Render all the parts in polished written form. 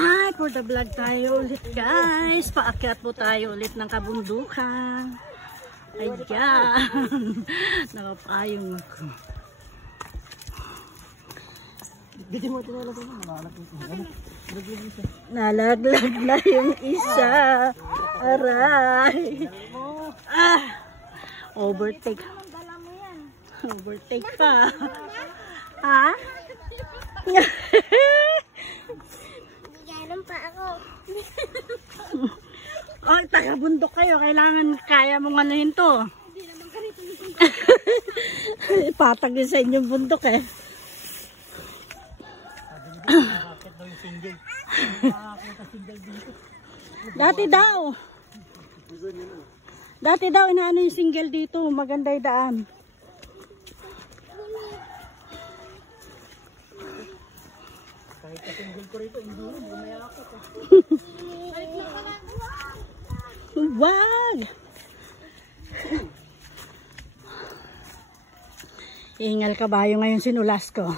Ay, for the vlog tayo ulit guys. Paakyat po tayo ulit ng kabundukan. Ayan. Nakapayong ako. Nalaglag na yung isa. Aray. Overtake. Overtake pa. Ha? Ganun pa ako. Oh, taga-bundok kayo. Kailangan kaya mong anuhin to. Hindi naman ganito yung Patag din sa inyong bundok eh. Dati daw inaano yung single dito. Maganda yung daan. Kahit ka-single ko rito, hindi mo bumaya ako. Wag! Ingal kabayo ngayon sinulas ko.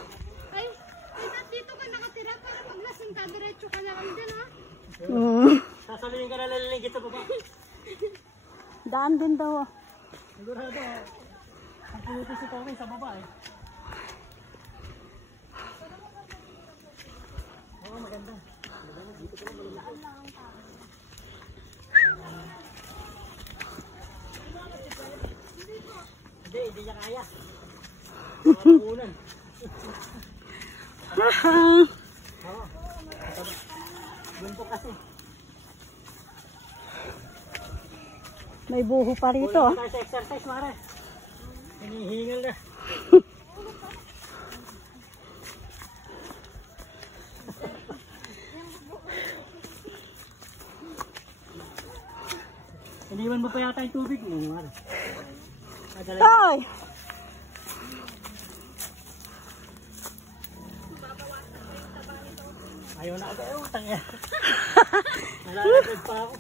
Ay, ba't dito ka nakatira para pag lasing ka, diretso ka na lang din ha? Sasaluhin ka na lalaling kita baba. Daan din daw. Sigurado, ang pulutin si Tommy sa baba eh. Oo, maganda. Dito ko lang malulaki. Hindi niya kaya. Unan. Oo. Buntok kasi. May buho pa rito. Ulan tayo sa exercise, Mara. Hinihingal na. Iniwan mo pa yata yung tubig. Tay! Ayaw na ako. Tangya. Nalalagad pa ako.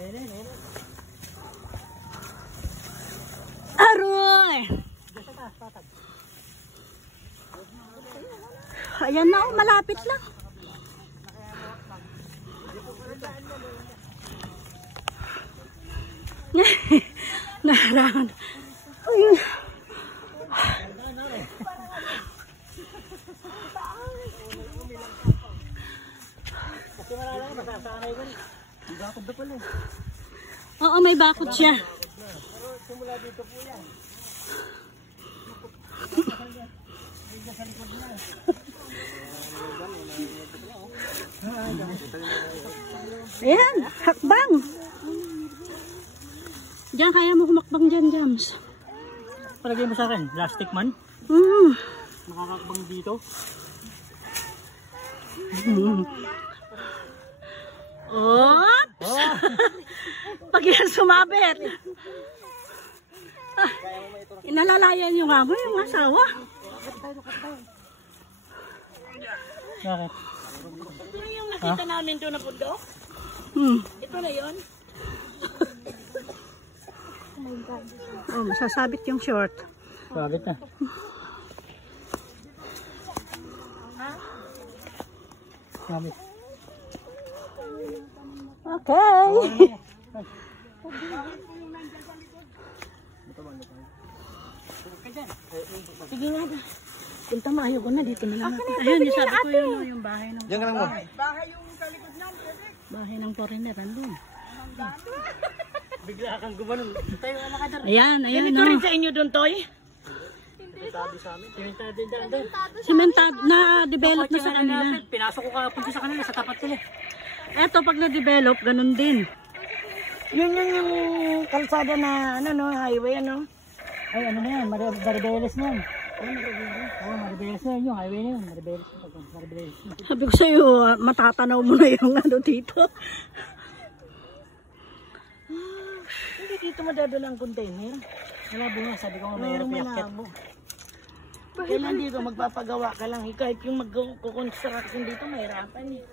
Nene. Aroy! Diyan sa taas, patag. Ayan na, oh, malapit lang. Naharaan. Ayun. Kasi marala na, masasanay ko rin. Bakod na pala eh. Oo, may bakod siya. Pero simula dito po yan. Sa likod na. Ayan, hakbang. Diyan, kaya mo humakbang dyan, Jams. Palagay mo sa akin, plastic man. Makakakbang dito. Oops! Oh. Pag yan sumabit. Inalalayan nyo nga mo yung asawa. Bakit? Ito yung nakita namin doon na bundok? Ito na yun? Oh, masasabit yung short. Sabit na. Sabit. Okay. Sige nga ba? Punta maayo ko na dito na lang. Ayun, yung sabi ko yung bahay ng Diyan ka lang mo. bahay ng foreigner andun. Bigla kang gumanon. Tayo na nakadar. Ayan, ayan. Ganito rin sa inyo doon, Toy? Sabi sa amin. Simentado din doon. Cementado na develop na sa kanila. Pinasok ko kahapon sa kanila sa tapat nila. Eto pag na-develop, ganun din. Yun yung kalsada na ano no, highway ano. Ay ano na yan, Maribeles na yan. Oo, Maribeles na yun, yung highway na yun. Maribeles na. Sabi ko sa'yo, matatanaw mo na yung ano dito. Hindi dito madadala ang container. Malabo nga, sabi ko nga mahirap yakit. Kailan dito magpapagawa ka lang, kahit yung mag-construction dito mahirapan eh.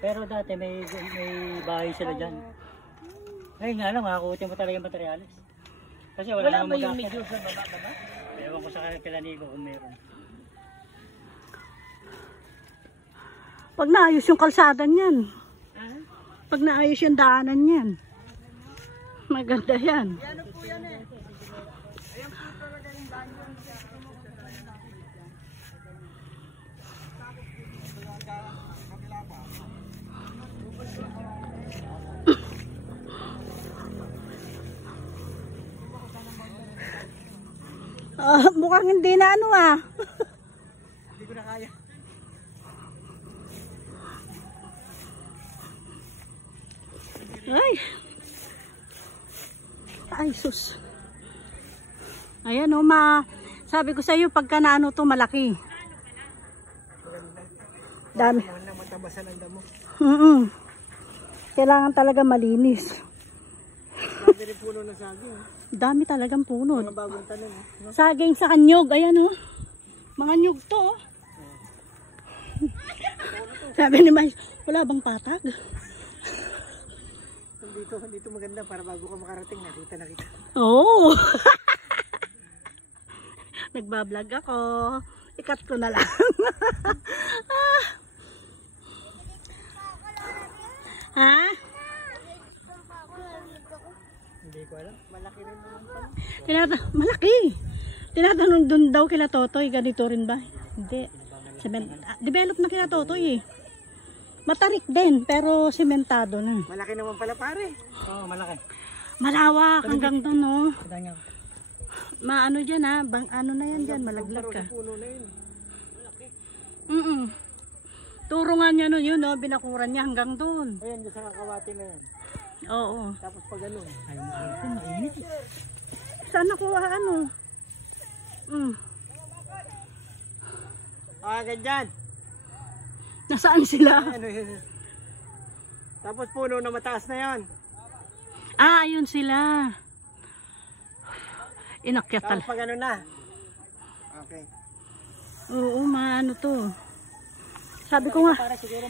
Pero dati may bahay sila dyan. Ngayon nga lang, makakutin mo talaga yung materialis. Kasi wala Wala namang ba yung mag-akit. medyo sa baba? Ewan ko sa kanila Pilanigo kung meron. Pag naayos yung kalsada niyan. Ha? Pag naayos yung daanan niyan. Maganda yan. Ano po yan eh? Mukhang hindi na ano ah. Hindi ko na kaya. Ay. Ay sus. Ayan o sabi ko sa iyo pagka na ano to malaki. Dami. Matabasan ang damo. Kailangan talaga malinis. Dami rin puno ng saging. Dami talagang puno. Mga bagong tanim. Saging sa kanyog. Ayan o. Mga nyug to. Sabi ni May, wala bang patag? Dito maganda para bago ka makarating nakita na kita. Oo. Nagbablog ako. Ikat ko na lang. Ha? Hindi ko alam. Malaki rin naman Malaki. Tinatanong dun daw kila Totoy, ganito rin ba? Hindi. Develop na kila Totoy eh. Matarik din, pero sementado na. Malaki naman pala pare. Oo, malaki. Malawak hanggang doon, no? Kadanya ko. Maano dyan, ha? Ano na yan dyan? Malaglag ka. Puno na yun. Turungan niya nun yun, no? Binakuran niya hanggang doon. Ayan, dyan sa kakawati na yan. Oo. Tapos pag ano. Ay, mainit. Saan nakuha, ano? Ganyan. Nasaan sila? Ano yun? Tapos puno na mataas na yan. Ayun sila. Inakyat Tapos talaga. pag ano na. Okay. Oo, maano to. Sabi ko nga. Para siguro